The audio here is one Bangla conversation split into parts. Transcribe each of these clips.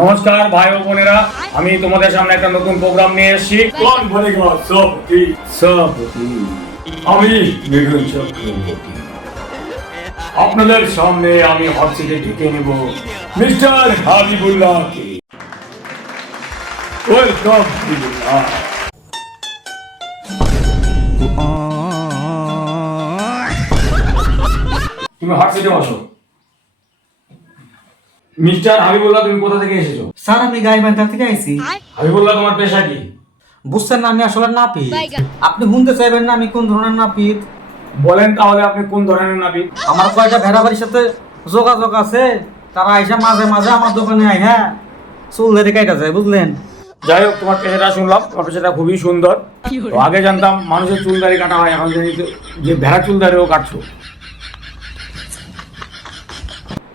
নমস্কার ভাই ও বোনেরা, আমি তোমাদের সামনে একটা নতুন প্রোগ্রাম নিয়ে এসেছি। কোন বলেগা সবটি সবটি আমি মৃদুল চক্রবর্তী। আপনাদের সামনে আমি হট সিটে ডেকে নেব মিস্টার হাবিবুল্লাহকে। ওয়েলকাম হাবিবুল্লাহ। তুমি হট সিটে বসো। মিস্টার হাবিবুল্লাহ, তুমি কোথা থেকে এসেছো? স্যার আমি গাইবান্ধা থেকে আইছি। হাবিবুল্লাহ, তোমার পেশা কি? বুঝছেন না, আমি আসলে নাপিত। আপনি শুনতে চাইবেন না আমি কোন ধরনের নাপিত? বলেন তাহলে, আপনি কোন ধরনের নাপিত? আমার কয়টা ভেড়া বাড়ির সাথে যোগাযোগ আছে, তারা আইসা মাঝে মাঝে আমার দোকানে আই, হ্যাঁ চুল ধরে কাইটা যায়, বুঝলেন? যাই হোক, তোমার পেশাটা শুনলাম, তোমার পেশাটা খুবই সুন্দর। তো আগে জানতাম মানুষের চুল দাড়ি কাটা হয়, এখন জানি যে ভেড়া চুল দাড়িও কাটছো।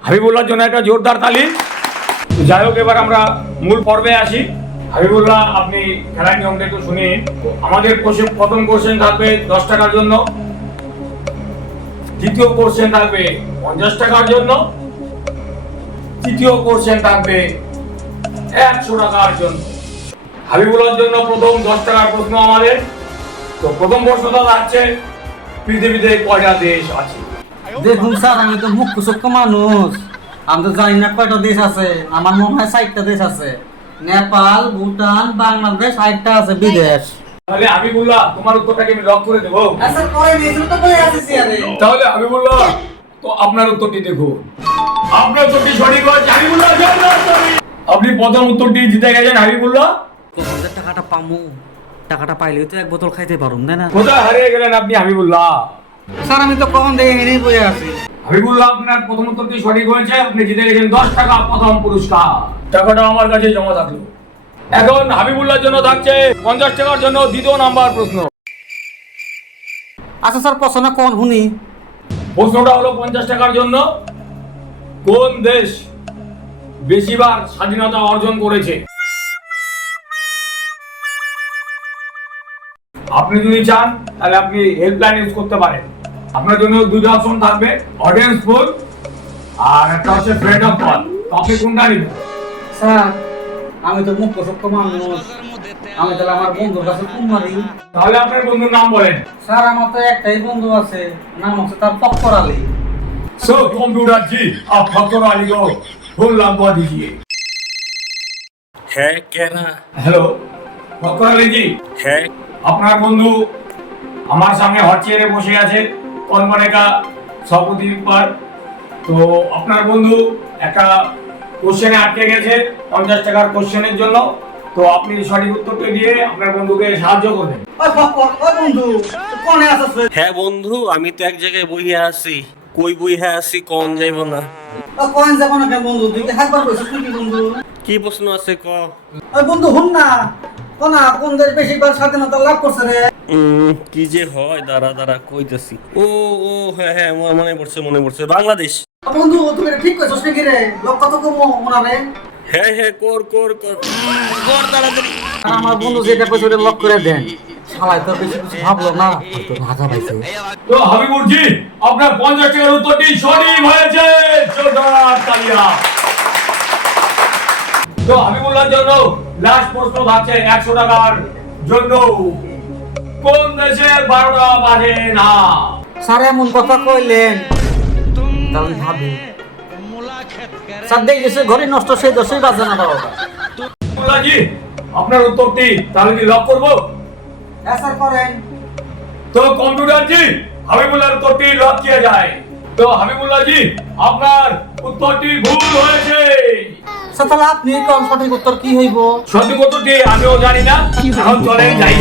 হাবিবুল্লাহর জন্য একটা জোরদার তালি। যাই হোক, এবার আমরা মূল পর্বে আসি। হাবিবুল্লাহ, আপনি খেলার নিয়মটা একটু শুনে। আমাদের প্রথম কোশ্চেন থাকবে 10 টাকার জন্য, দ্বিতীয় কোশ্চেন থাকবে 50 টাকার জন্য, তৃতীয় কোশ্চেন থাকবে 100 টাকার জন্য। হাবিবুল্লাহর জন্য প্রথম 10 টাকার প্রশ্ন আমাদের। তো প্রথম প্রশ্নটা হচ্ছে, পৃথিবীতে কয়টা দেশ আছে? দেখুন স্যার, আমি তো মুখ্য সূক্ষ্ম মানুষ, আমি তো জানি না কয়টা দেশ আছে। আমার মনে হয় 4টা দেশ আছে, নেপাল, ভুটান, বাংলাদেশ, 8টা আছে বিদেশ। তাহলে হাবিবুল্লাহ, তোমার উত্তরটাকে আমি লক করে দেবো। আচ্ছা কই নেই তো বলে আছিস আরে। তাহলে হাবিবুল্লাহ, তো আপনার উত্তরটি দেখুন। আপনার উত্তরটি সঠিক হয়েছে হাবিবুল্লাহ। আপনি প্রথম উত্তরটি জিতে গেছেন হাবিবুল্লাহ। 1000 টাকাটা পামু, টাকাটা পাইলেই তো এক বোতল খাইতে পারুম, তাই না? কোথায় হারিয়ে গেলেন আপনি হাবিবুল্লাহ? স্যার আমি তো কখন দেখে এনেই বয়ে আছি। হাবিবুল্লাহ, আপনার প্রথম উত্তরটি সঠিক হয়েছে, আপনি জিতে গেছেন 10 টাকা প্রথম পুরস্কার। টাকাটা আমার কাছে জমা থাকলো। এখন হাবিবুল্লাহর জন্য থাকছে 50 টাকার জন্য দ্বিতীয় নাম্বার প্রশ্ন। আচ্ছা স্যার, প্রশ্ন কোন শুনি? প্রশ্নটা হলো 50 টাকার জন্য, কোন দেশ বেশিবার স্বাধীনতা অর্জন করেছে? আপনি যদি চান তাহলে আপনি হেল্পলাইন ইউজ করতে পারেন। আপনার জন্য দুটো অপশন থাকবে, অডিয়েন্স পোল আর একটা হচ্ছে ফ্রেন্ড অফ কল। আপনি কোনটা নেবেন? স্যার আমি তো মুখ্য সূক্ষ্ম মানুষ, আমি তাহলে আমার বন্ধুর কাছে ফোন মারি। তাহলে আপনার বন্ধুর নাম বলেন। স্যার আমার তো একটাই বন্ধু আছে, নাম হচ্ছে তার ফক্কর আলী। सो कंप्यूटर जी, आप फक्कर अली को फोन लगवा दीजिए। है क्या ना हेलो ফক্কর আলী জি, है আপনার বন্ধু আমার সামনে হট চেয়ারে বসে আছে, কনমারেকা সভাপতির পর। তো আপনার বন্ধু একটা কোশ্চেনে আটকে গেছে 50 টাকার কোশ্চেনের জন্য। তো আপনি সঠিক উত্তরটা দিয়ে আপনার বন্ধুকে সাহায্য করবেন। ওই ফক্কর, ওই বন্ধু কোনে আছিস রে? হ্যাঁ বন্ধু, আমি তো এক জায়গায় বইয়া আছি। কই বইয়া আছি কোন যাইব না। ও কোন যাব না কেন বন্ধু? তুই কি হাতবার কইছিস নাকি বন্ধু? কি প্রশ্ন আছে ক? ওই বন্ধু হুন না, কোন দেশ বেশিবার স্বাধীনতা লাভ করছে রে? কি যে হয়, দাঁড়া দাঁড়া কইতেছি। ও ও হ্যাঁ হ্যাঁ, মনে পড়ছে বাংলাদেশ। বন্ধু তুই এটা ঠিক কইছিস নাকি রে? লোক কত কম মনে রে? হ্যাঁ হ্যাঁ, কর কর কর কর তাড়াতাড়ি। আর আমার বন্ধু যেটা কইছে ওটা লক করে দেন। শালাই তো বেশি কিছু ভাবলো না, তো ঢাকা পাইছে। তো হাবিবুর জি, আপনার 50 টাকার উত্তরটি সঠিক হয়েছে। জোরদার তালিয়া। তো হাবিবুল্লাহর জন্য লাস্ট প্রশ্ন থাকছে 100 টাকার জন্য, কোন দেশে 12টা বাজে না? স্যার এমন কথা কইলেন তাহলে ভাবি। স্যার দেখেছে ঘড়ি নষ্ট, সেই দশই বাজে না বাবা। হাবিবুল্লাহ জি, আপনার উত্তরটি তাহলে কি লক করব? হ্যাঁ স্যার করেন। তো কম্পিউটার জি, হাবিবুল্লাহর উত্তরটি লক কিয়া যায়। তো হাবিবুল্লাহ জি, আপনার উত্তরটি ভুল হয়েছে। স্যার তাহলে আপনি কোন সঠিক উত্তর কি হইব? সঠিক উত্তরটি আমিও জানি না, এখন চলে যাই।